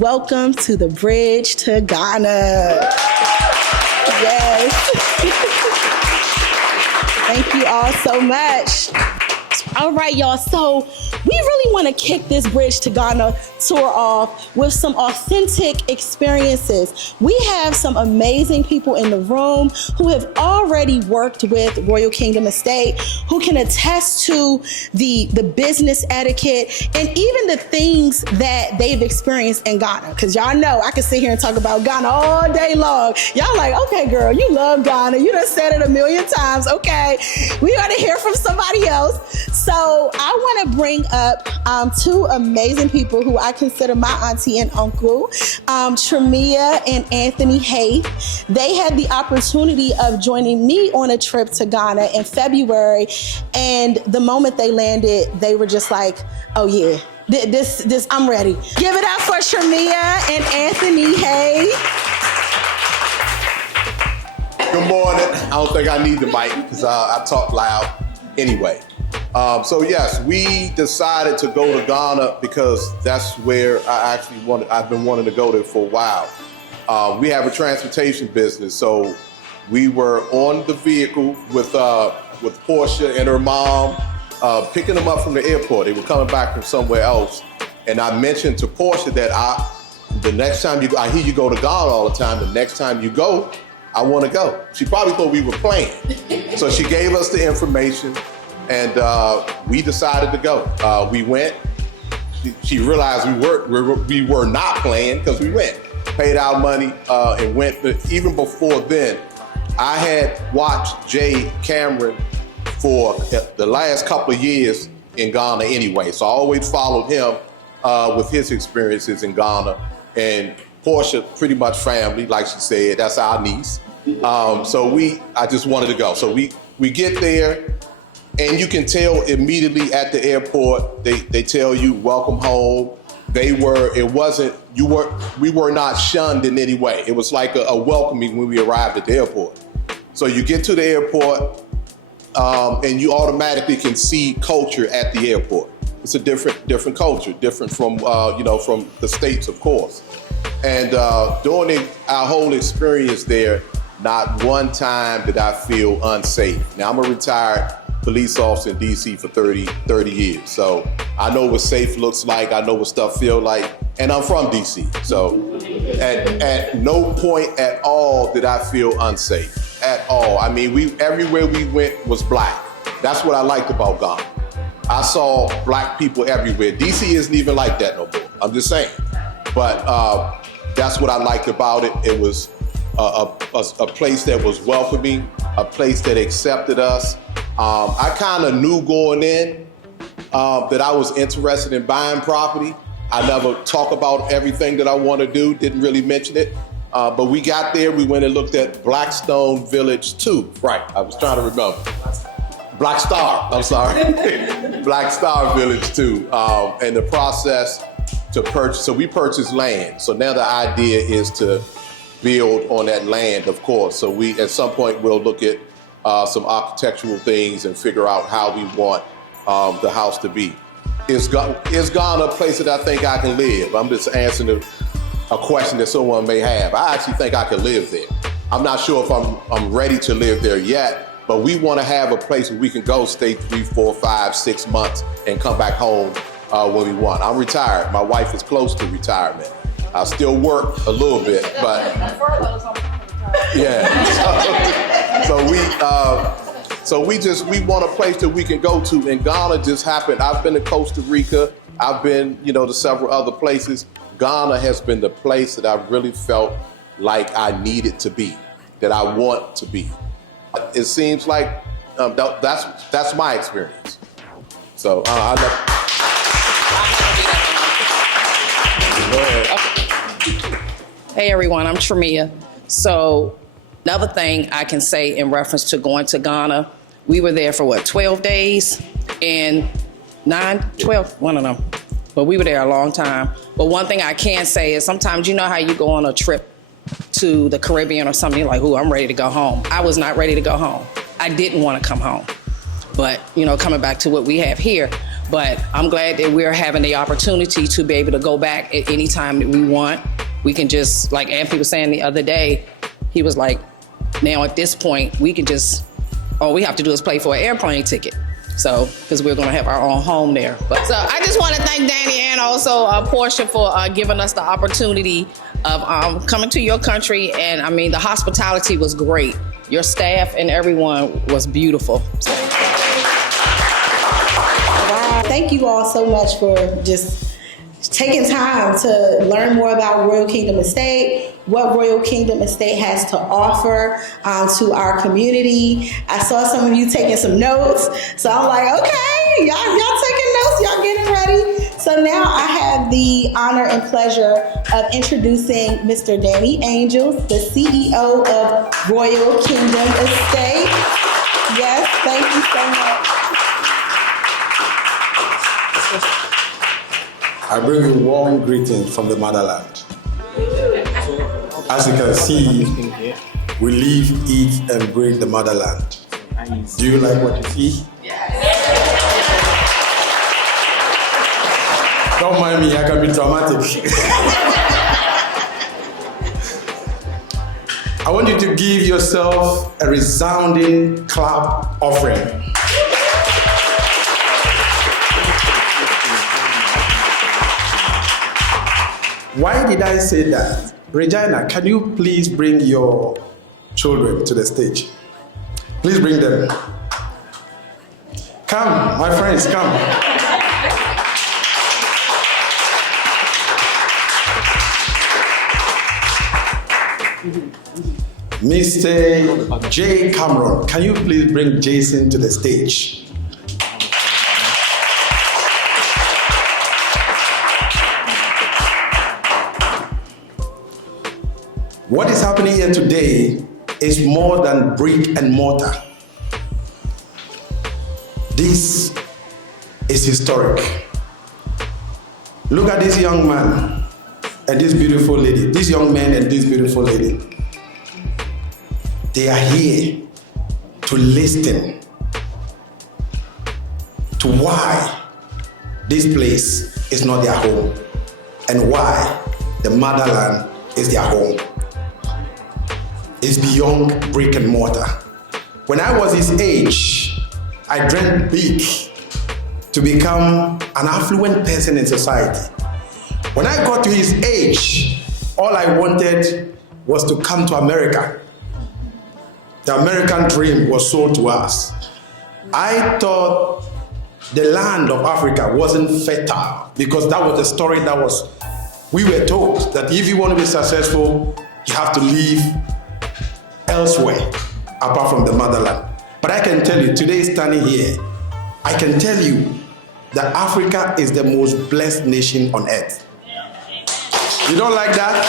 welcome to the bridge to Ghana. Yes. Thank you all so much. All right, y'all. So we really want to kick this Bridge to Ghana tour off with some authentic experiences. We have some amazing people in the room who have already worked with Royal Kingdom Estate, who can attest to the business etiquette and even the things that they've experienced in Ghana. Because y'all know I can sit here and talk about Ghana all day long. Y'all like, okay, girl, you love Ghana. You done said it a million times. Okay, we got to hear from somebody else. So I want to bring up two amazing people who I consider my auntie and uncle, Tremia and Anthony Hay. They had the opportunity of joining me on a trip to Ghana in February, and the moment they landed, they were just like, oh yeah, this I'm ready. Give it up for Tremia and Anthony Hay. Good morning. I don't think I need the mic because I talk loud anyway. So yes, we decided to go to Ghana because that's where I've been wanting to go there for a while. We have a transportation business, so we were on the vehicle with Portia and her mom, picking them up from the airport. They were coming back from somewhere else, and I mentioned to Portia that the next time I hear you go to Ghana all the time. The next time you go, I want to go. She probably thought we were playing, so she gave us the information. And we decided to go. We went. She realized we were not playing because we went, paid our money, and went. But even before then, I had watched Jay Cameron for the last couple of years in Ghana anyway. So I always followed him with his experiences in Ghana. And Portia, pretty much family, like she said, that's our niece. So I just wanted to go. So we get there. And you can tell immediately at the airport, they tell you, welcome home. We were not shunned in any way. It was like a welcoming when we arrived at the airport. So you get to the airport and you automatically can see culture at the airport. It's a different culture, different from from the States, of course. And during our whole experience there, not one time did I feel unsafe. Now, I'm a retired police officer in D.C. for 30 years. So I know what safe looks like. I know what stuff feel like. And I'm from D.C. So at no point at all did I feel unsafe at all. I mean, everywhere we went was black. That's what I liked about Ghana. I saw black people everywhere. D.C. isn't even like that no more. I'm just saying. But that's what I liked about it. It was a place that was welcoming, a place that accepted us. I kind of knew going in that I was interested in buying property. I never talk about everything that I want to do, didn't really mention it. But we got there, we went and looked at Blackstone Village 2. Right, I was trying to remember. Black Star, I'm sorry. Black Star Village 2. And the process to purchase, so we purchased land. So now the idea is to build on that land, of course. So at some point we'll look at some architectural things and figure out how we want the house to be. Is Ghana a place that I think I can live? I'm just answering a question that someone may have. I actually think I can live there. I'm not sure if I'm ready to live there yet, but we want to have a place where we can go stay 3, 4, 5, 6 months and come back home when we want. I'm retired. My wife is close to retirement. I still work a little bit, but yeah. So we want a place that we can go to, and Ghana just happened. I've been to Costa Rica. I've been, to several other places. Ghana has been the place that I've really felt like I needed to be, that I want to be. It seems like that's my experience. So I Hey everyone, I'm Tremia. So another thing I can say in reference to going to Ghana, we were there for 12 days and 12, one of them. But we were there a long time. But one thing I can say is sometimes you know how you go on a trip to the Caribbean or something, you're like, ooh, I'm ready to go home. I was not ready to go home. I didn't want to come home. But, coming back to what we have here. But I'm glad that we're having the opportunity to be able to go back at any time that we want. We can just, like Anthony was saying the other day, he was like, now at this point, we can just, all we have to do is pay for an airplane ticket. So, because we're gonna have our own home there. But so I just want to thank Danny and also Portia for giving us the opportunity of coming to your country. And I mean, the hospitality was great. Your staff and everyone was beautiful. So. Wow, thank you all so much for just taking time to learn more about Royal Kingdom Estate, what Royal Kingdom Estate has to offer to our community. I saw some of you taking some notes, so I'm like, okay, y'all taking notes, y'all getting ready. So now I have the honor and pleasure of introducing Mr. Danny Angels, the CEO of Royal Kingdom Estate. Yes, thank you so much. I bring you warm greetings from the motherland. As you can see, we live, eat, and breathe the motherland. Do you like what you see? Don't mind me, I can be dramatic. I want you to give yourself a resounding clap offering. Why did I say that? Regina, can you please bring your children to the stage? Please bring them. Come, my friends, come. Mr. J. Cameron, can you please bring Jason to the stage? What is happening here today is more than brick and mortar. This is historic. Look at this young man and this beautiful lady. This young man and this beautiful lady. They are here to listen to why this place is not their home and why the motherland is their home. It's beyond brick and mortar. When I was his age, I dreamt big to become an affluent person in society. When I got to his age, all I wanted was to come to America. The American dream was sold to us. I thought the land of Africa wasn't fertile because that was the story we were told that if you want to be successful, you have to leave elsewhere apart from the motherland. But I can tell you, today standing here, I can tell you that Africa is the most blessed nation on earth. You don't like that?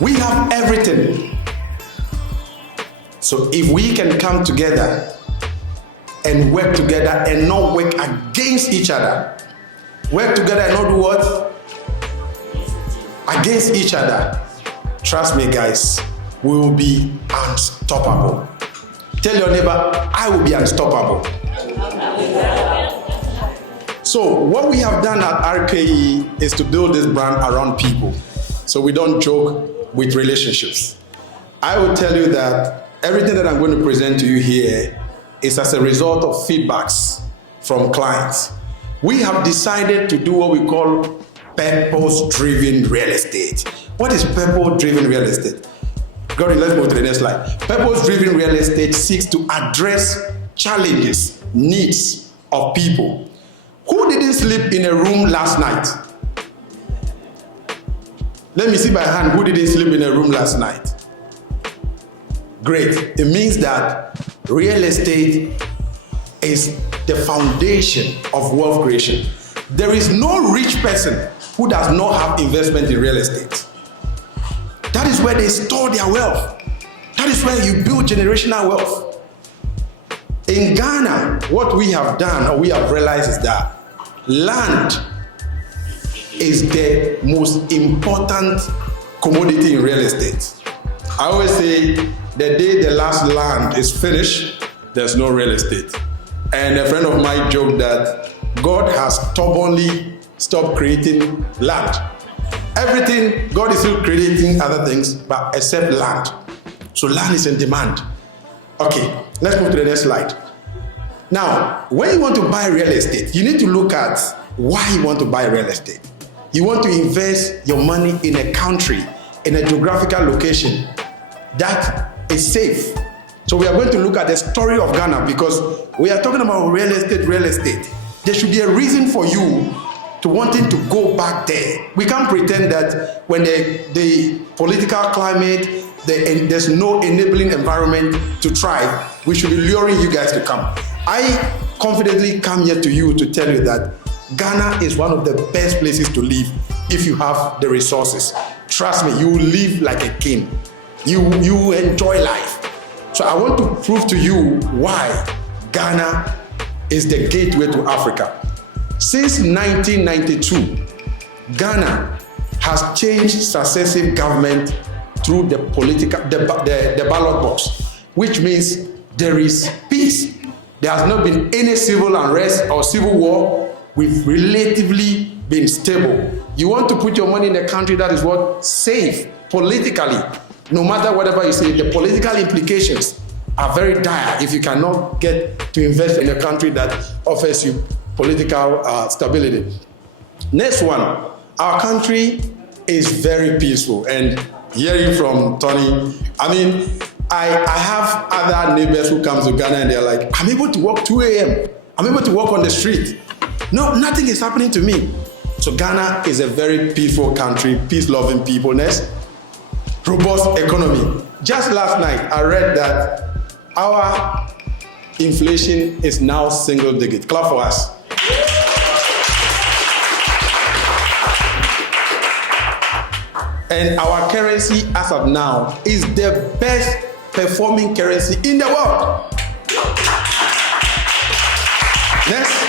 We have everything. So if we can come together and work together and not work against each other, work together and not do what? Against each other. Trust me, guys, we will be unstoppable. Tell your neighbor, I will be unstoppable. So what we have done at RKE is to build this brand around people. So we don't joke with relationships. I will tell you that everything that I'm going to present to you here is as a result of feedbacks from clients. We have decided to do what we call purpose-driven real estate. What is purpose-driven real estate? Gary, let's move to the next slide. Purpose-driven real estate seeks to address challenges, needs of people. Who didn't sleep in a room last night? Let me see by hand who didn't sleep in a room last night. Great. It means that real estate is the foundation of wealth creation. There is no rich person who does not have investment in real estate. That is where they store their wealth. That is where you build generational wealth. In Ghana, what we have done or we have realized is that land is the most important commodity in real estate. I always say the day the last land is finished there's no real estate. And a friend of mine joked that God has stubbornly stopped creating land. Everything, God is still creating other things, but except land. So land is in demand. Okay, let's move to the next slide. Now, when you want to buy real estate, you need to look at why you want to buy real estate. You want to invest your money in a country, in a geographical location that is safe. So we are going to look at the story of Ghana because we are talking about real estate. There should be a reason for you to wanting to go back there. We can't pretend that when the political climate, there's no enabling environment to thrive, we should be luring you guys to come. I confidently come here to you to tell you that Ghana is one of the best places to live if you have the resources. Trust me, you will live like a king. You enjoy life. So I want to prove to you why Ghana is the gateway to Africa. Since 1992, Ghana has changed successive government through the ballot box, which means there is peace. There has not been any civil unrest or civil war. We've relatively been stable. You want to put your money in a country that is what? Safe politically. No matter whatever you say, the political implications are very dire if you cannot get to invest in a country that offers you political stability. Next one, our country is very peaceful. And hearing from Tony, I mean, I have other neighbors who come to Ghana and they're like, I'm able to walk 2 a.m. I'm able to walk on the street. No, nothing is happening to me. So Ghana is a very peaceful country, peace-loving people. Next, robust economy. Just last night, I read that our inflation is now single digit. Clap for us. And our currency as of now is the best performing currency in the world. Next.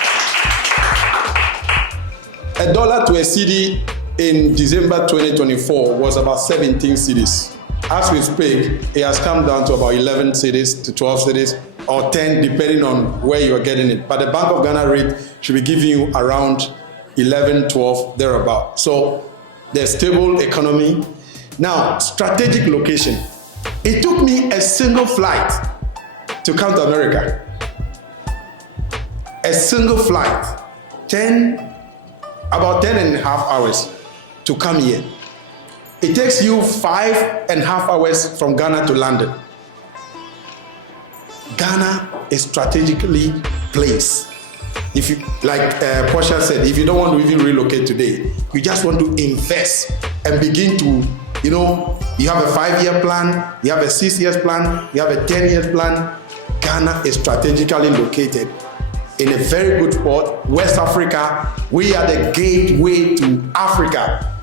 $1 to a cedi in December 2024 was about 17 cedis. As we speak, it has come down to about 11 cedis to 12 cedis or 10 depending on where you are getting it. But the Bank of Ghana rate should be giving you around 11, 12, thereabout. So there's stable economy. Now, strategic location. It took me a single flight to come to America. A single flight, about 10 and a half hours to come here. It takes you 5.5 hours from Ghana to London. Ghana is strategically placed. If you, like Portia said, if you don't want to even relocate today, you just want to invest and begin to, you have a 5-year plan, you have a 6-year plan, you have a 10-year plan. Ghana is strategically located in a very good spot. West Africa, we are the gateway to Africa.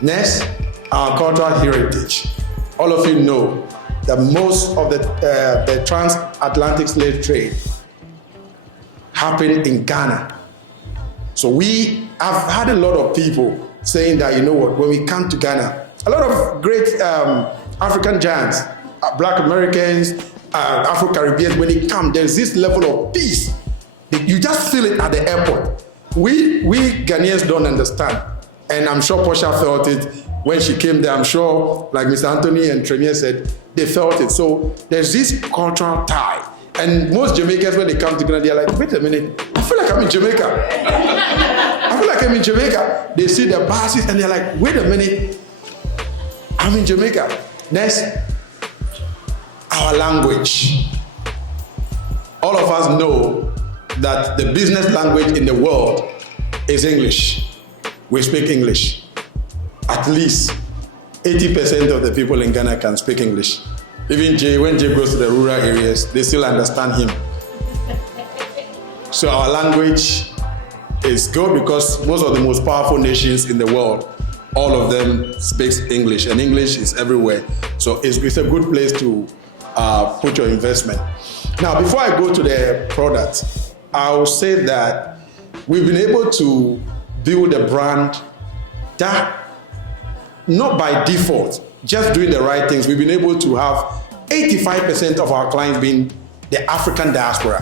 Next, our cultural heritage. All of you know that most of the transatlantic slave trade happened in Ghana. So we have had a lot of people saying that, when we come to Ghana, a lot of great African giants, Black Americans, Afro-Caribbeans, when they come, there's this level of peace. You just feel it at the airport. We Ghanaians don't understand. And I'm sure Portia felt it when she came there. I'm sure, like Mr. Anthony and Tremere said, they felt it. So there's this cultural tie. And most Jamaicans, when they come to Ghana, they're like, wait a minute, I feel like I'm in Jamaica. I feel like I'm in Jamaica. They see the buses and they're like, wait a minute, I'm in Jamaica. Next, our language. All of us know that the business language in the world is English. We speak English. At least 80% of the people in Ghana can speak English. Even Jay, when Jay goes to the rural areas, they still understand him. So our language is good because most of the most powerful nations in the world, all of them speak English, and English is everywhere. So it's a good place to put your investment. Now, before I go to the product, I'll say that we've been able to build a brand that, not by default, just doing the right things, we've been able to have 85% of our clients being the African diaspora.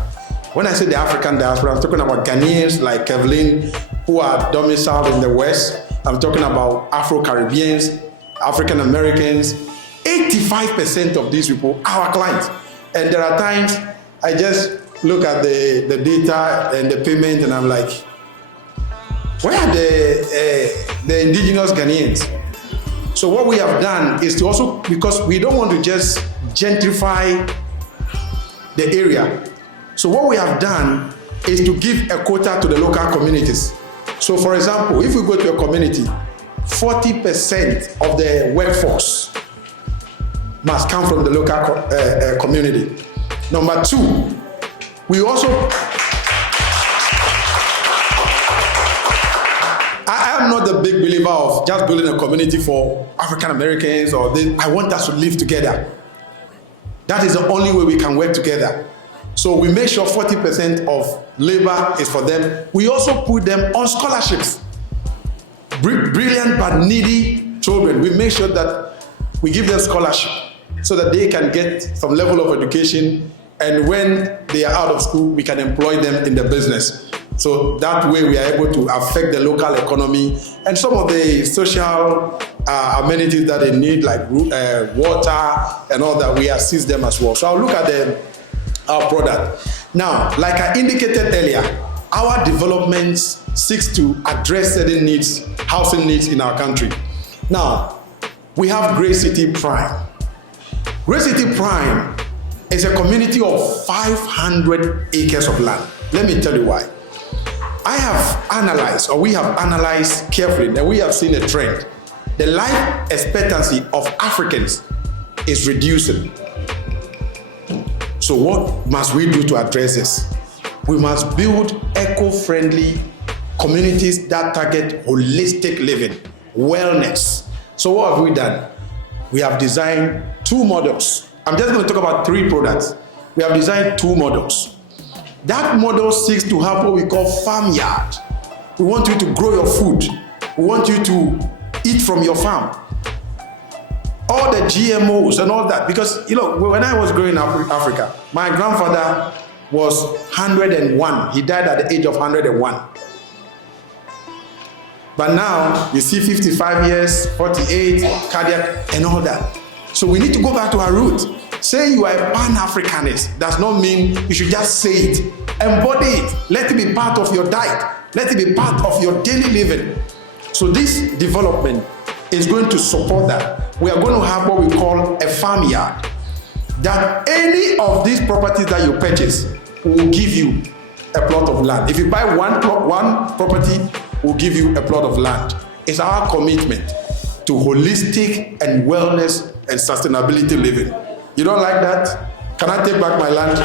When I say the African diaspora, I'm talking about Ghanaians like Kevlin who are domiciled in the West. I'm talking about Afro-Caribbeans, African Americans. 85% of these people are our clients. And there are times I just look at the data and the payment and I'm like, where are the indigenous Ghanaians? So what we have done is to also, because we don't want to just gentrify the area. So what we have done is to give a quota to the local communities. So for example, if we go to a community, 40% of the workforce must come from the local community. Number two, we also, I am not a big believer of just building a community for African Americans or this. I want us to live together. That is the only way we can work together. So we make sure 40% of labor is for them. We also put them on scholarships. Brilliant but needy children, we make sure that we give them scholarship so that they can get some level of education, and when they are out of school, we can employ them in the business. So that way we are able to affect the local economy and some of the social amenities that they need, like water and all that, we assist them as well. So I'll look at our product. Now, like I indicated earlier, our developments seeks to address certain needs, housing needs in our country. Now, we have Great City Prime. Great City Prime is a community of 500 acres of land. Let me tell you why. I have analyzed, or we have analyzed carefully, and we have seen a trend. The life expectancy of Africans is reducing. So what must we do to address this? We must build eco-friendly communities that target holistic living, wellness. So what have we done? We have designed 2 models. I'm just going to talk about 3 products. We have designed 2 models. That model seeks to have what we call farmyard. We want you to grow your food. We want you to eat from your farm. All the GMOs and all that, because when I was growing up in Africa, my grandfather was 101. He died at the age of 101. But now you see 55 years, 48, cardiac, and all that. So we need to go back to our roots. Saying you are a Pan-Africanist does not mean you should just say it. Embody it. Let it be part of your diet. Let it be part of your daily living. So this development is going to support that. We are going to have what we call a farmyard. That any of these properties that you purchase will give you a plot of land. If you buy one property, we'll give you a plot of land. It's our commitment to holistic and wellness and sustainability living. You don't like that? Can I take back my land?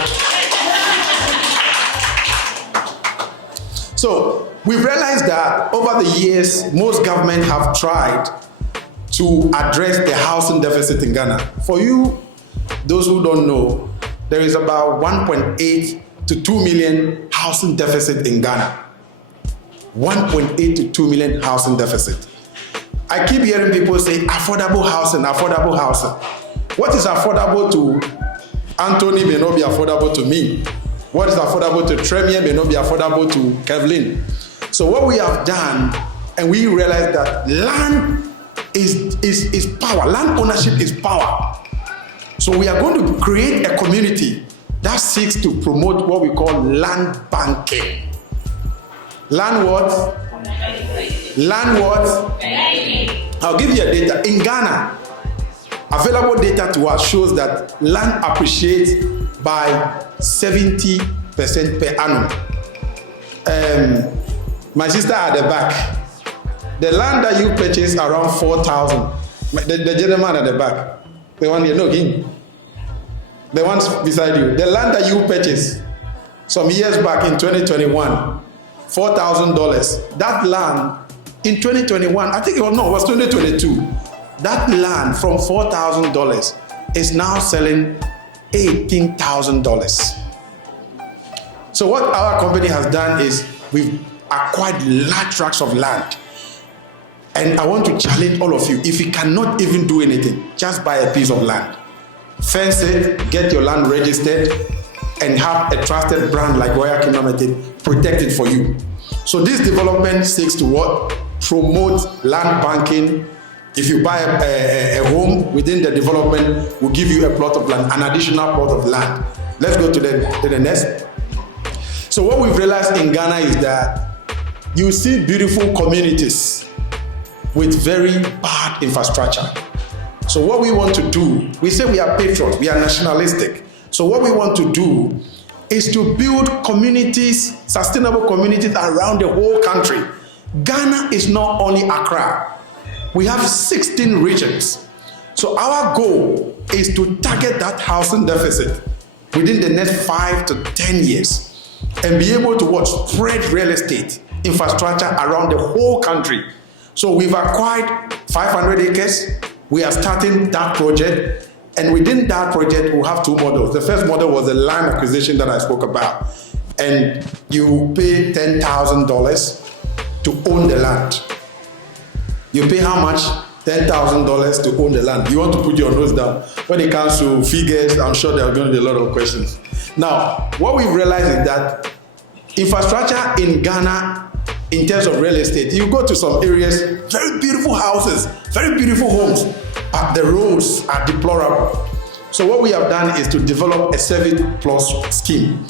So we've realized that over the years, most governments have tried to address the housing deficit in Ghana. For you, those who don't know, there is about 1.8 to 2 million housing deficit in Ghana. 1.8 to 2 million housing deficit. I keep hearing people say affordable housing, affordable housing. What is affordable to Anthony may not be affordable to me. What is affordable to Tremie may not be affordable to Kevlin. So what we have done, and we realize that land is power. Land ownership is power. So we are going to create a community that seeks to promote what we call land banking. Land what? Land what? I'll give you a data. In Ghana, available data to us shows that land appreciates by 70% per annum. My sister at the back, the land that you purchase around 4,000. The gentleman at the back, the one here, no, him. The ones beside you. The land that you purchased some years back in 2021, $4,000. That land in 2021, I think it was 2022. That land from $4,000 is now selling $18,000. So what our company has done is we've acquired large tracts of land. And I want to challenge all of you, if you cannot even do anything, just buy a piece of land. Fence it, get your land registered, and have a trusted brand like Royal Kingdom Estate protect it for you. So this development seeks to what? Promote land banking. If you buy a home within the development, we'll give you a plot of land, an additional plot of land. Let's go to the next. So what we've realized in Ghana is that you see beautiful communities with very bad infrastructure. So what we want to do, we say we are patriots, we are nationalistic. So what we want to do is to build communities, sustainable communities around the whole country. Ghana is not only Accra. We have 16 regions. So our goal is to target that housing deficit within the next 5 to 10 years and be able to spread real estate infrastructure around the whole country. So we've acquired 500 acres. We are starting that project. And within that project, we'll have two models. The first model was the land acquisition that I spoke about. And you pay $10,000 to own the land. You pay how much? $10,000 to own the land. You want to put your nose down. When it comes to figures, I'm sure there are going to be a lot of questions. Now, what we've realized is that infrastructure in Ghana, in terms of real estate, you go to some areas, very beautiful houses, very beautiful homes, but the roads are deplorable. So what we have done is to develop a service plus scheme.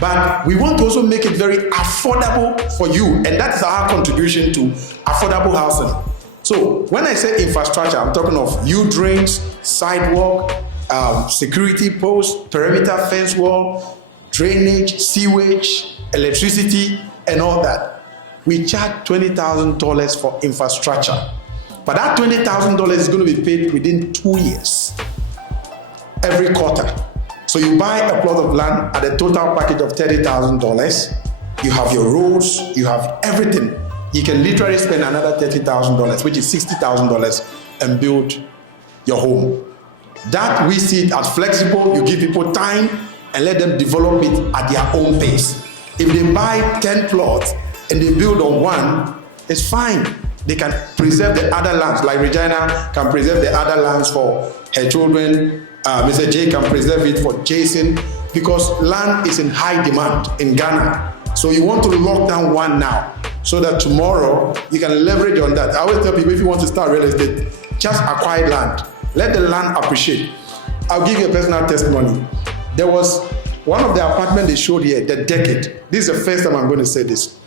But we want to also make it very affordable for you, and that is our contribution to affordable housing. So when I say infrastructure, I'm talking of U-drains, sidewalk, security posts, perimeter fence wall, drainage, sewage, electricity, and all that. We charge $20,000 for infrastructure. But that $20,000 is going to be paid within 2 years, every quarter. So you buy a plot of land at a total package of $30,000. You have your roads, you have everything. You can literally spend another $30,000, which is $60,000, and build your home. That we see it as flexible. You give people time and let them develop it at their own pace. If they buy 10 plots and they build on one, it's fine. They can preserve the other lands, like Regina can preserve the other lands for her children. Mr. J can preserve it for Jason, because land is in high demand in Ghana. So you want to lock down one now, so that tomorrow you can leverage on that. I always tell people, if you want to start real estate, just acquire land. Let the land appreciate. I'll give you a personal testimony. There was one of the apartments they showed here, the Decade. This is the first time I'm going to say this.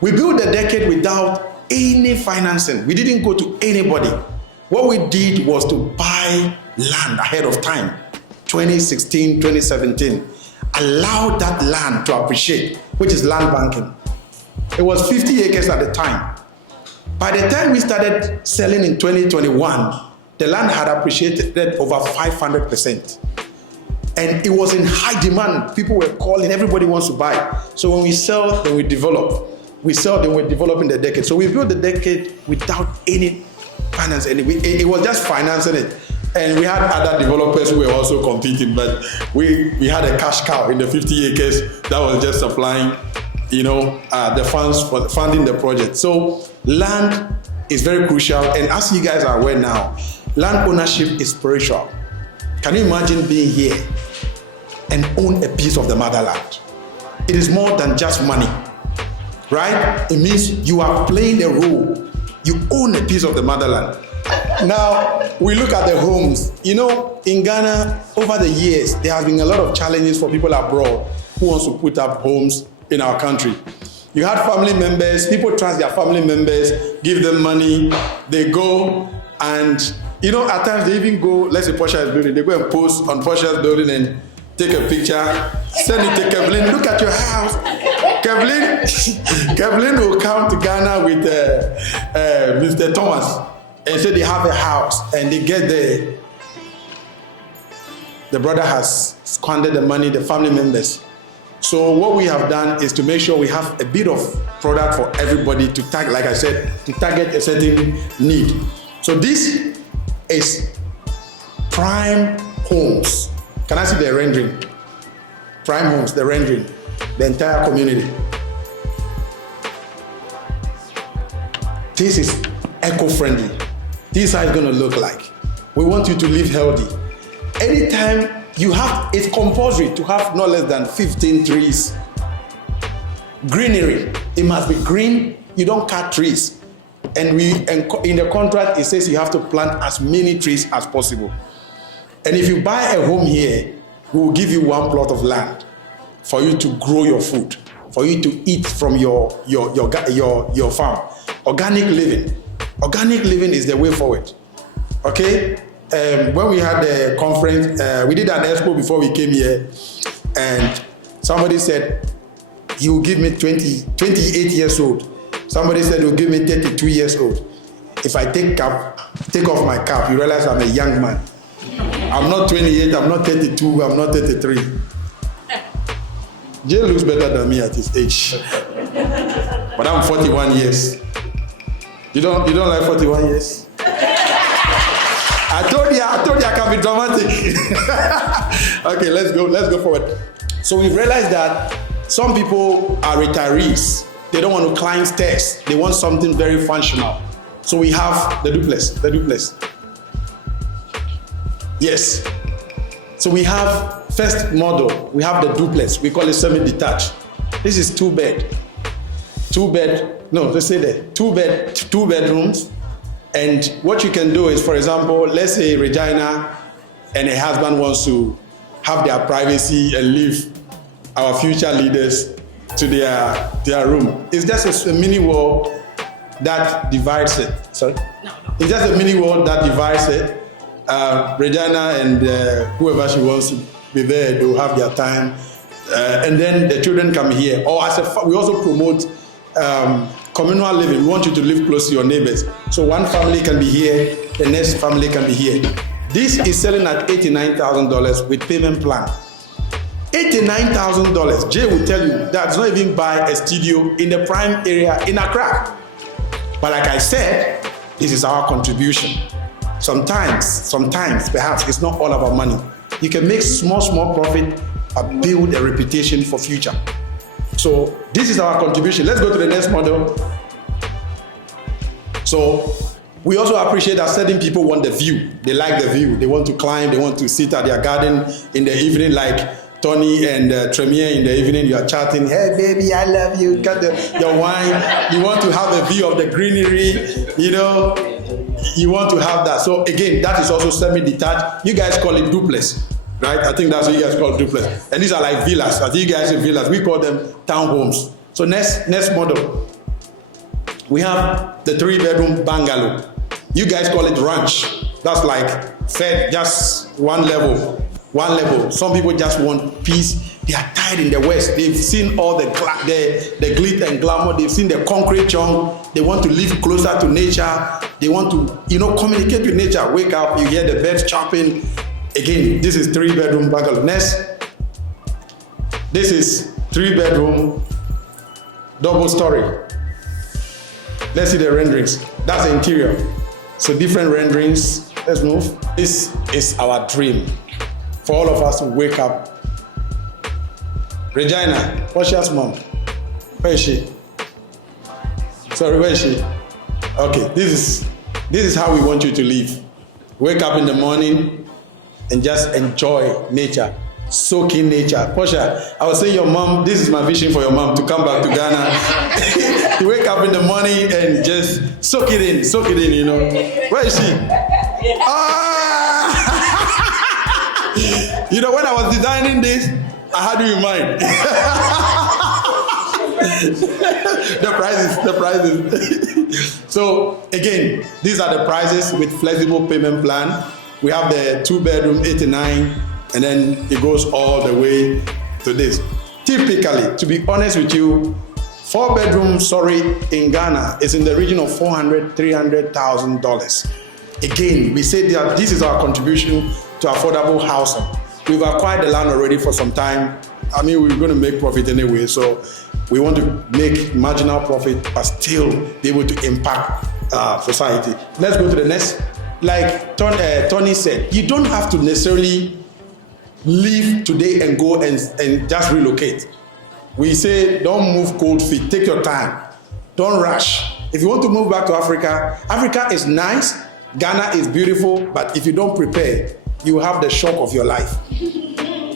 We built the Decade without any financing. We didn't go to anybody. What we did was to buy land ahead of time, 2016, 2017. Allow that land to appreciate, which is land banking. It was 50 acres at the time. By the time we started selling in 2021, the land had appreciated over 500%. And it was in high demand. People were calling, everybody wants to buy. So when we sell, then we develop. We sell, then we're developing the Decade. So we built the Decade without any finance. It was just financing it. And we had other developers who were also competing, but we had a cash cow in the 50 acres that was just supplying, the funds for funding the project. So land is very crucial. And as you guys are aware now, land ownership is spiritual. Can you imagine being here and own a piece of the motherland? It is more than just money, right? It means you are playing a role. You own a piece of the motherland. Now, we look at the homes. In Ghana, over the years, there have been a lot of challenges for people abroad who wants to put up homes in our country. You had family members, people trust their family members, give them money, they go, and at times they even go, let's say Portia is building, they go and post on Portia's building and take a picture, send it to Kevlin, look at your house. Kevlin will come to Ghana with Mr. Thomas and say they have a house, and they get there. The brother has squandered the money, the family members. So what we have done is to make sure we have a bit of product for everybody to target, like I said, to target a certain need. So this is prime homes. Can I see the rendering? Prime homes, the rendering, the entire community. This is eco-friendly. This is how it's going to look like. We want you to live healthy. Anytime it's compulsory to have not less than 15 trees. Greenery, it must be green. You don't cut trees. And in the contract, it says you have to plant as many trees as possible. And if you buy a home here, we will give you one plot of land for you to grow your food, for you to eat from your farm. Organic living. Organic living is the way forward. Okay? When we had the conference, we did an expo before we came here, and somebody said, he will give me 28 years old. Somebody said he will give me 32 years old. If I take off my cap, you realize I'm a young man. I'm not 28, I'm not 32, I'm not 33. Jay looks better than me at his age. But I'm 41 years. You don't like 41 years? I told you I can be dramatic. Okay, let's go forward. So we realized that some people are retirees. They don't want to climb stairs. They want something very functional. So we have the duplex. Yes. So we have first model, we have the duplex. We call it semi-detached. This is two bedrooms. And what you can do is, for example, let's say Regina and her husband wants to have their privacy and leave our future leaders to their room. It's just a mini wall that divides it. Sorry? No. It's just a mini wall that divides it. Regina and whoever she wants to be there, they'll have their time. And then the children come here. Or we also promote communal living. We want you to live close to your neighbors. So one family can be here, the next family can be here. This is selling at $89,000 with payment plan. $89,000. Jay will tell you that's not even buy a studio in the prime area in Accra. But like I said, this is our contribution. Sometimes, perhaps it's not all about money. You can make small profit, but build a reputation for future. So this is our contribution. Let's go to the next model. So we also appreciate that certain people want the view. They like the view. They want to climb. They want to sit at their garden in the evening, like Tony and Tremere in the evening. You are chatting. Hey, baby, I love you. Got your wine. You want to have a view of the greenery. You want to have that. So again, that is also semi-detached. You guys call it duplex, right? I think that's what you guys call duplex. And these are like villas. I think you guys say villas. We call them townhomes. So next model. We have the 3-bedroom bungalow. You guys call it ranch. That's like fed just one level. Some people just want peace. They are tired in the West. They've seen all the glitter and glamour. They've seen the concrete jungle. They want to live closer to nature. They want to, communicate with nature. Wake up, you hear the birds chirping. Again, this is 3-bedroom bungalow. Next, this is 3-bedroom, double story. Let's see the renderings. That's the interior. So different renderings. Let's move. This is our dream for all of us to wake up. Regina, Portia's mom. Where is she? Sorry, where is she? Okay, this is how we want you to live. Wake up in the morning and just enjoy nature. Soak in nature. Portia, I was saying your mom, this is my vision for your mom to come back to Ghana. To wake up in the morning and just soak it in, Where is she? When I was designing this, I had you in mind. The prices. So again, these are the prices with flexible payment plan. We have the 2-bedroom 89, and then it goes all the way to this. Typically, to be honest with you, 4-bedroom, in Ghana is in the region of $300,000. Again, we say that this is our contribution to affordable housing. We've acquired the land already for some time. We're going to make profit anyway, so we want to make marginal profit but still be able to impact society. Let's go to the next. Like Tony said, you don't have to necessarily leave today and go and just relocate. We say don't move cold feet, take your time, don't rush. If you want to move back to Africa, Africa is nice, Ghana is beautiful, but if you don't prepare, you have the shock of your life.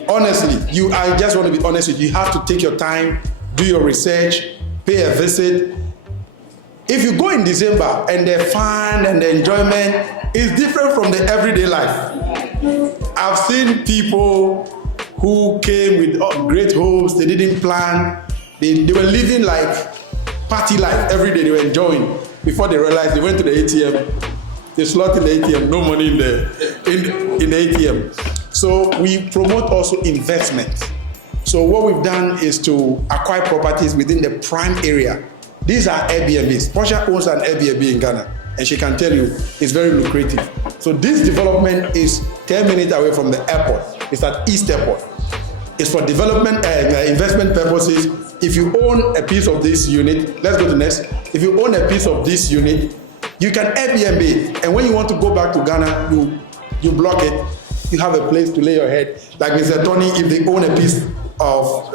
Honestly, I just want to be honest with you. You have to take your time, do your research, pay a visit. If you go in December and the fun and the enjoyment is different from the everyday life. I've seen people who came with great hopes, they didn't plan, they were living like party life every day, they were enjoying. Before they realized, they went to the ATM, they slot in the ATM, no money in the ATM. So we promote also investment. So what we've done is to acquire properties within the prime area. These are Airbnbs. Portia owns an Airbnb in Ghana, and she can tell you it's very lucrative. So this development is 10 minutes away from the airport. It's at East Airport. It's for development investment purposes. If you own a piece of this unit, let's go to next. If you own a piece of this unit, you can Airbnb it. And when you want to go back to Ghana, you block it. You have a place to lay your head. Like Mr. Tony, if they own a piece of,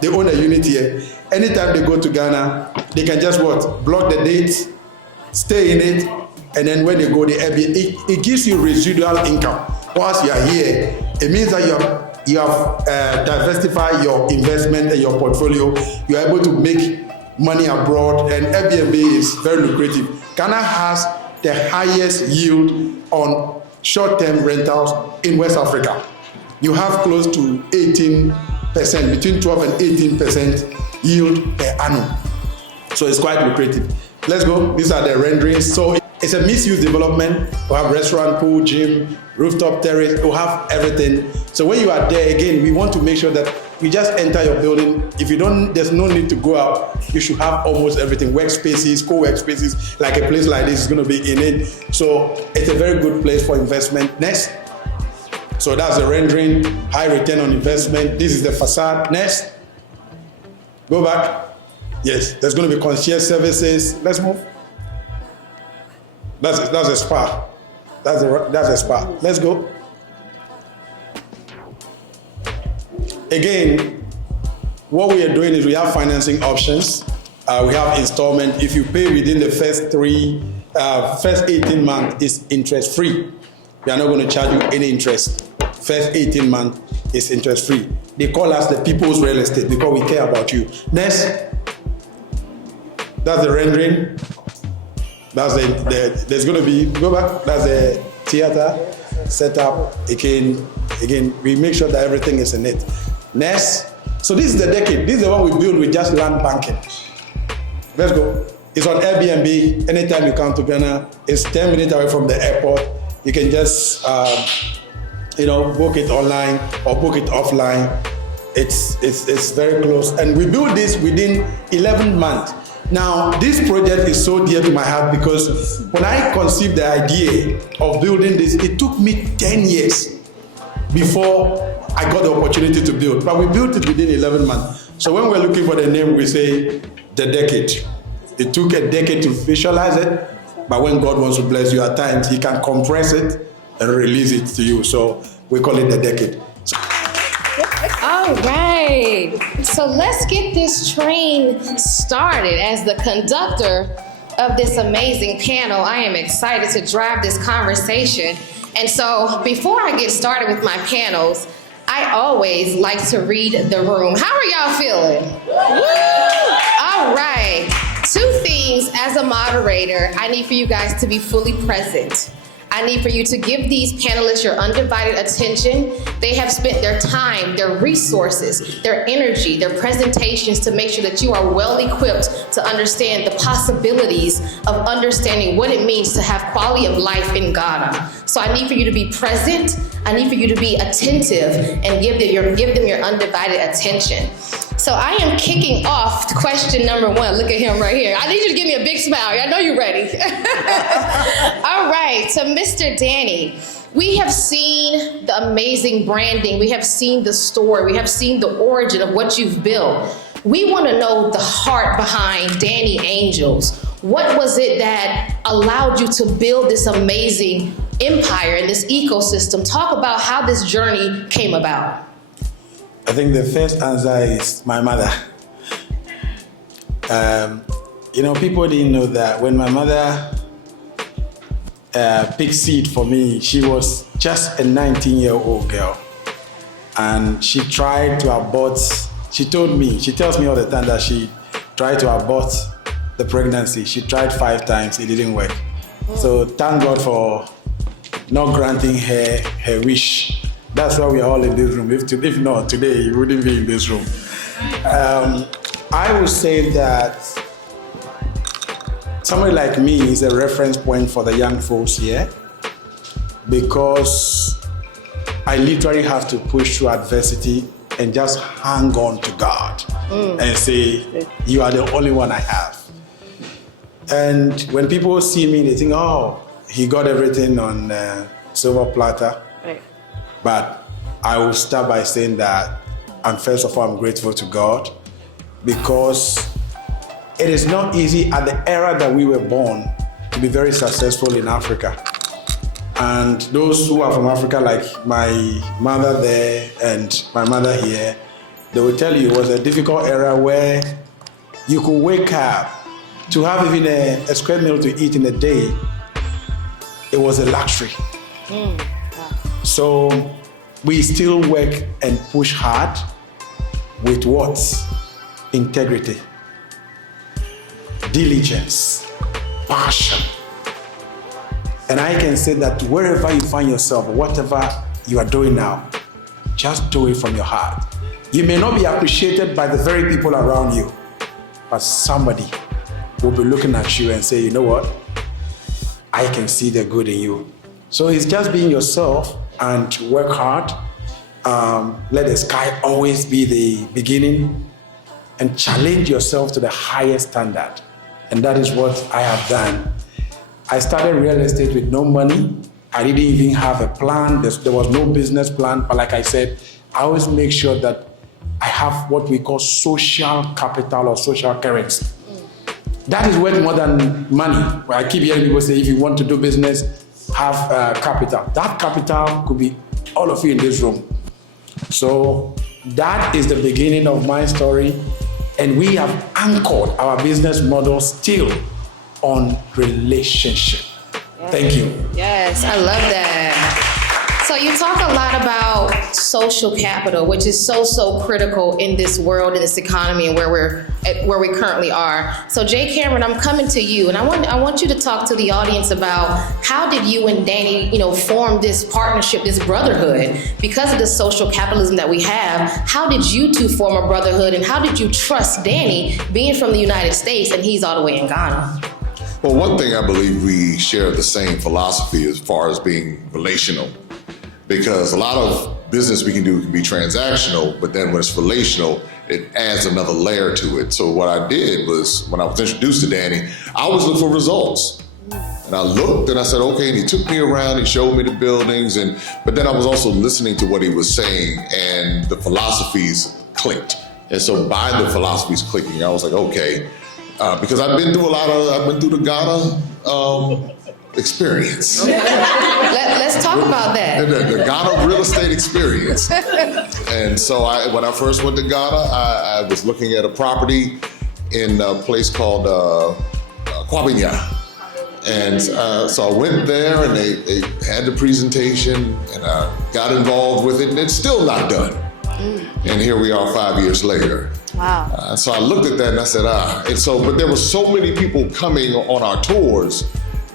they own a unit here, anytime they go to Ghana, they can just block the date, stay in it, and then when they go, they Airbnb. It gives you residual income. Once you are here, it means that you have diversified your investment and your portfolio. You are able to make money abroad, and Airbnb is very lucrative. Ghana has the highest yield on short-term rentals in West Africa. You have close to 18%, between 12 and 18% yield per annum. So it's quite lucrative. Let's go. These are the renderings. So it's a mixed-use development. We have restaurant, pool, gym, rooftop terrace. We have everything. So when you are there, again, we want to make sure that you just enter your building. If you don't, there's no need to go out. You should have almost everything. Workspaces, co-workspaces, like a place like this is going to be in it. So it's a very good place for investment. Next. So that's the rendering, high return on investment. This is the facade. Next. Go back. Yes, there's going to be concierge services. Let's move. That's a spa. That's a spa. Let's go. Again, what we are doing is we have financing options. We have installment. If you pay within the first 18 months, it's interest free. We are not going to charge you any interest. First 18 months is interest free. They call us the people's real estate because we care about you. Next. That's the rendering. That's there's going to be, go back, that's the theater setup. Again, we make sure that everything is in it. Next. So this is the decade. This is the one we build with just land banking. Let's go. It's on Airbnb. Anytime you come to Ghana, it's 10 minutes away from the airport. You can just, book it online or book it offline. It's very close. And we built this within 11 months. Now, this project is so dear to my heart because when I conceived the idea of building this, it took me 10 years before I got the opportunity to build. But we built it within 11 months. So when we're looking for the name, we say the decade. It took a decade to visualize it, but when God wants to bless you at times, He can compress it and release it to you. So we call it the decade. All right, so let's get this train started. As the conductor of this amazing panel, I am excited to drive this conversation. And so before I get started with my panels, I always like to read the room. How are y'all feeling? All right, 2 things as a moderator, I need for you guys to be fully present. I need for you to give these panelists your undivided attention. They have spent their time, their resources, their energy, their presentations to make sure that you are well equipped to understand the possibilities of understanding what it means to have quality of life in Ghana. So I need for you to be present. I need for you to be attentive and give them your undivided attention. So I am kicking off question number 1. Look at him right here. I need you to give me a big smile. I know you're ready. All right, so Mr. Danny, we have seen the amazing branding. We have seen the story. We have seen the origin of what you've built. We want to know the heart behind Danny Angels. What was it that allowed you to build this amazing empire and this ecosystem? Talk about how this journey came about. I think the first answer is my mother. People didn't know that when my mother big seed for me. She was just a 19-year-old girl, and she tried to abort. She tells me all the time that she tried to abort the pregnancy. She tried 5 times, it didn't work. So thank God for not granting her wish. That's why we are all in this room. If not today, you wouldn't be in this room. I would say that somebody like me is a reference point for the young folks here, because I literally have to push through adversity and just hang on to God and say, you are the only one I have. And when people see me, they think, oh, he got everything on silver platter. Right. But I will start by saying that first of all, I'm grateful to God, because it is not easy at the era that we were born to be very successful in Africa. And those who are from Africa, like my mother there and my mother here, they will tell you it was a difficult era where you could wake up to have even a square meal to eat in a day. It was a luxury. So we still work and push hard with what? Integrity, diligence, passion. And I can say that wherever you find yourself, whatever you are doing now, just do it from your heart. You may not be appreciated by the very people around you, but somebody will be looking at you and say, you know what? I can see the good in you. So it's just being yourself and work hard. Let the sky always be the beginning, and challenge yourself to the highest standard. And that is what I have done. I started real estate with no money. I didn't even have a plan. There was no business plan. But like I said, I always make sure that I have what we call social capital or social currency. That is worth more than money. I keep hearing people say, if you want to do business, have capital. That capital could be all of you in this room. So that is the beginning of my story. And we have anchored our business model still on relationship. Yes. Thank you. Yes, I love that. So you talk a lot about social capital, which is so critical in this world, in this economy, and where we currently are. So Jay Cameron, I'm coming to you, and I want you to talk to the audience about how did you and Danny, form this partnership, this brotherhood, because of the social capitalism that we have. How did you two form a brotherhood, and how did you trust Danny, being from the United States and he's all the way in Ghana? Well, one thing I believe we share the same philosophy as far as being relational, because a lot of business we can do can be transactional, but then when it's relational, it adds another layer to it. So what I did was, when I was introduced to Danny, I always looked for results. And I looked and I said, okay, and he took me around, he showed me the buildings, but then I was also listening to what he was saying, and the philosophies clicked. And so by the philosophies clicking, I was like, okay, because I've been through the Ghana experience. Let's talk about that. The Ghana real estate experience. And so when I first went to Ghana, I was looking at a property in a place called Kwabinya. And so I went there, and they had the presentation, and I got involved with it, and it's still not done. And here we are 5 years later. Wow. So I looked at that and I said, but there were so many people coming on our tours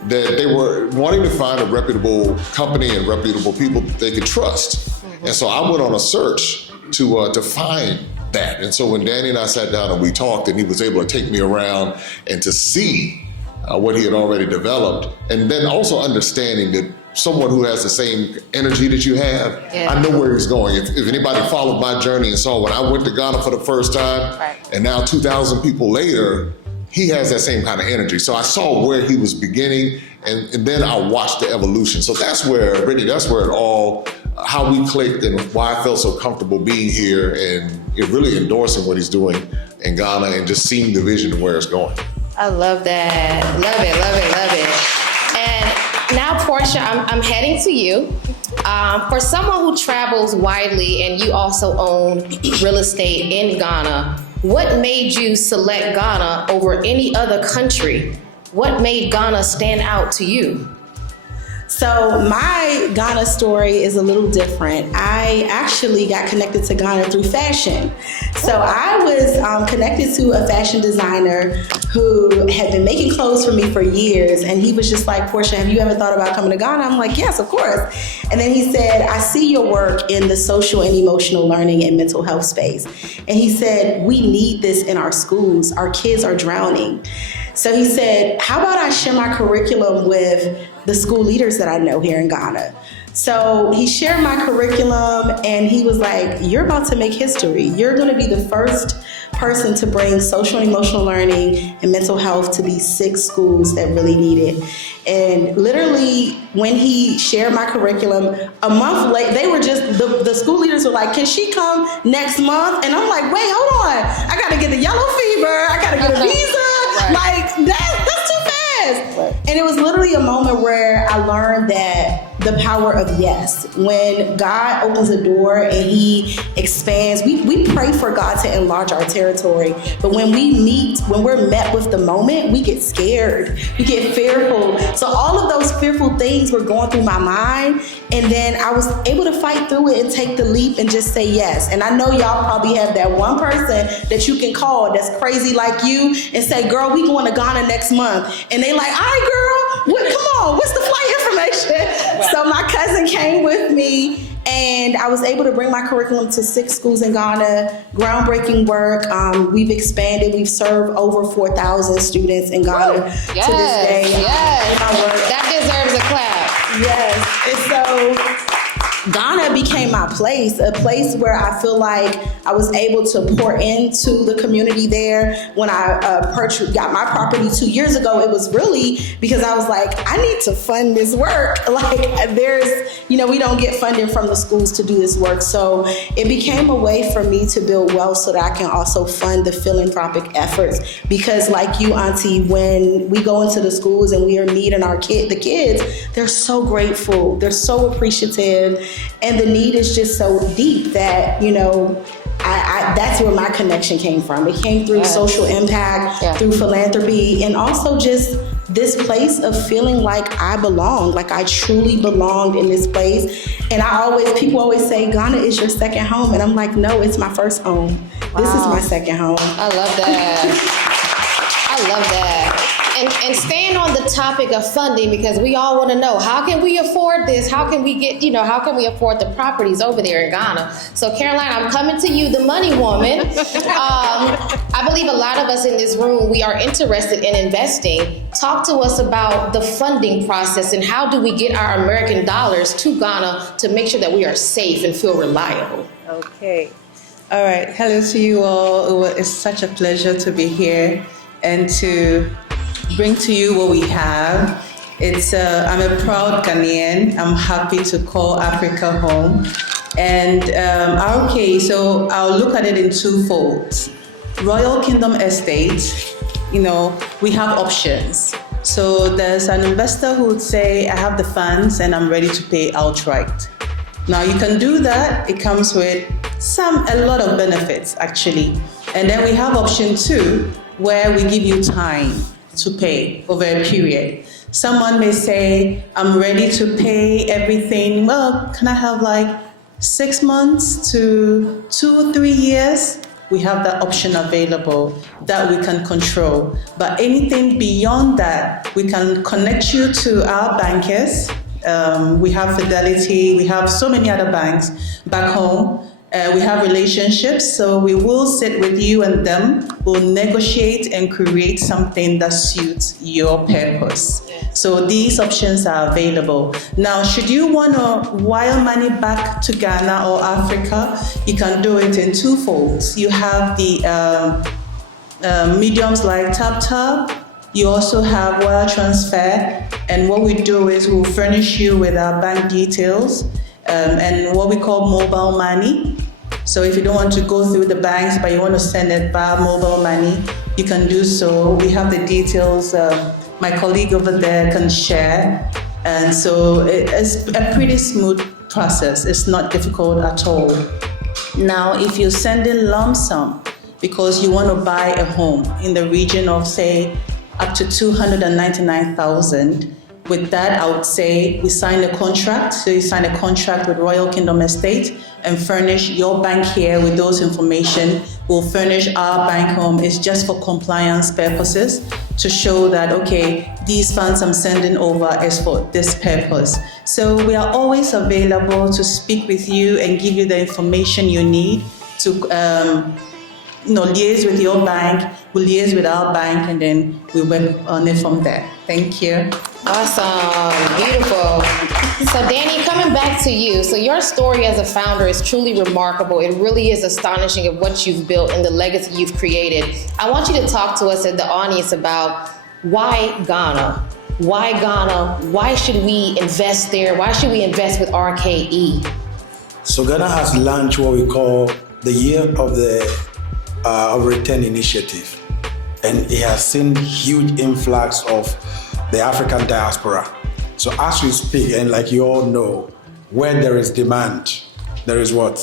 that they were wanting to find a reputable company and reputable people that they could trust. And so I went on a search to find that. And so when Danny and I sat down and we talked, and he was able to take me around and to see what he had already developed, and then also understanding that someone who has the same energy that you have, I know where he's going. If anybody followed my journey and saw when I went to Ghana for the first time, and now 2,000 people later, he has that same kind of energy. So I saw where he was beginning, and then I watched the evolution. So that's where, Brittany, it all, how we clicked and why I felt so comfortable being here and really endorsing what he's doing in Ghana and just seeing the vision of where it's going. I love that. Love it, love it, love it. And now, Portia, I'm heading to you. For someone who travels widely, and you also own real estate in Ghana, what made you select Ghana over any other country? What made Ghana stand out to you? So my Ghana story is a little different. I actually got connected to Ghana through fashion. So I was connected to a fashion designer who had been making clothes for me for years. And he was just like, Portia, have you ever thought about coming to Ghana? I'm like, yes, of course. And then he said, I see your work in the social and emotional learning and mental health space. And he said, we need this in our schools. Our kids are drowning. So he said, how about I share my curriculum with the school leaders that I know here in Ghana? So he shared my curriculum and he was like, you're about to make history. You're going to be the first person to bring social and emotional learning and mental health to these 6 schools that really need it. And literally when he shared my curriculum, a month late, they were just, the school leaders were like, can she come next month? And I'm like, wait, hold on. I got to get the yellow fever. I got to get a visa. Right. Like that's too fast. Right. And it was literally a moment where I learned that the power of yes. When God opens a door and he expands, we pray for God to enlarge our territory. But when we're met with the moment, we get scared, we get fearful. So all of those fearful things were going through my mind. And then I was able to fight through it and take the leap and just say yes. And I know y'all probably have that one person that you can call that's crazy like you and say, girl, we going to Ghana next month. And they like, all right, girl, come on, what's the flight information? So my cousin came with me and I was able to bring my curriculum to 6 schools in Ghana. Groundbreaking work. We've expanded. We've served over 4,000 students in Ghana to this day. Yes. That deserves a clap. Yes. And so Ghana became my place, a place where I feel like I was able to pour into the community there. When I got my property 2 years ago, it was really because I was like, I need to fund this work. Like we don't get funding from the schools to do this work. So it became a way for me to build wealth so that I can also fund the philanthropic efforts. Because like you, Auntie, when we go into the schools and we are meeting the kids, they're so grateful. They're so appreciative. And the need is just so deep that, that's where my connection came from. It came through social impact, through philanthropy, and also just this place of feeling like I belong, like I truly belonged in this place. And people always say, Ghana is your second home. And I'm like, no, it's my first home. Wow. This is my second home. I love that. I love that. And staying on the topic of funding, because we all want to know, how can we afford this? How can we how can we afford the properties over there in Ghana? So Caroline, I'm coming to you, the money woman. I believe a lot of us in this room, we are interested in investing. Talk to us about the funding process and how do we get our American dollars to Ghana to make sure that we are safe and feel reliable? Okay. All right. Hello to you all. It's such a pleasure to be here and to bring to you what we have. I'm a proud Ghanaian. I'm happy to call Africa home. And RKE, so I'll look at it in 2 folds. Royal Kingdom Estate, we have options. So there's an investor who would say, I have the funds and I'm ready to pay outright. Now you can do that. It comes with a lot of benefits actually. And then we have option 2, where we give you time to pay over a period. Someone may say, I'm ready to pay everything. Well, can I have 6 months to 2-3 years? We have that option available that we can control. But anything beyond that, we can connect you to our bankers. We have Fidelity, we have so many other banks back home. We have relationships, so we will sit with you and them. We'll negotiate and create something that suits your purpose. So these options are available. Now, should you want to wire money back to Ghana or Africa, you can do it in 2 folds. You have the mediums like TapTap. You also have wire transfer. And what we do is we'll furnish you with our bank details. And what we call mobile money. So if you don't want to go through the banks, but you want to send it via mobile money, you can do so. We have the details. My colleague over there can share. And so it's a pretty smooth process. It's not difficult at all. Now, if you send in lump sum because you want to buy a home in the region of, say, up to 299,000, with that, I would say we sign a contract. So you sign a contract with Royal Kingdom Estate and furnish your bank here with those information. We'll furnish our bank home. It's just for compliance purposes to show that, okay, these funds I'm sending over is for this purpose. So we are always available to speak with you and give you the information you need to liaise with your bank, we'll liaise with our bank, and then we work on it from there. Thank you. Awesome, beautiful. So Danny, coming back to you. So your story as a founder is truly remarkable. It really is astonishing of what you've built and the legacy you've created. I want you to talk to us and the audience about why Ghana? Why Ghana? Why should we invest there? Why should we invest with RKE? So Ghana has launched what we call the Year of the Return Initiative, and it has seen huge influx of the African diaspora. So as we speak, and like you all know, where there is demand, there is what?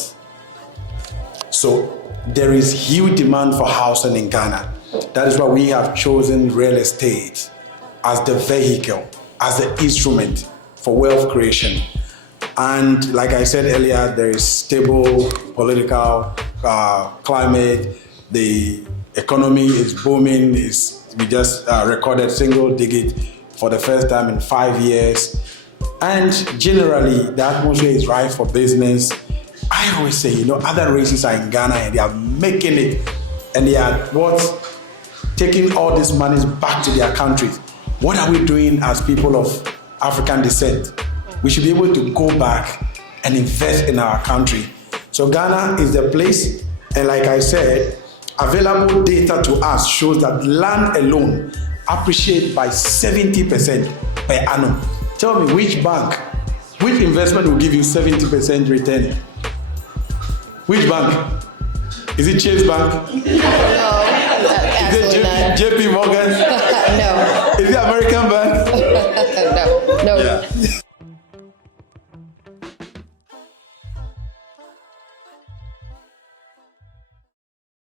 So there is huge demand for housing in Ghana. That is why we have chosen real estate as the vehicle, as the instrument for wealth creation. And like I said earlier, there is stable political climate. The economy is booming. We just recorded single digit for the first time in 5 years. And generally, the atmosphere is right for business. I always say, other races are in Ghana and they are making it. And they are taking all these monies back to their countries. What are we doing as people of African descent? We should be able to go back and invest in our country. So Ghana is the place, and like I said, available data to us shows that land alone appreciates by 70% per annum. Tell me which investment will give you 70% return? Which bank? Is it Chase Bank? No, absolutely not. Is it JP Morgan? No. Is it American Bank?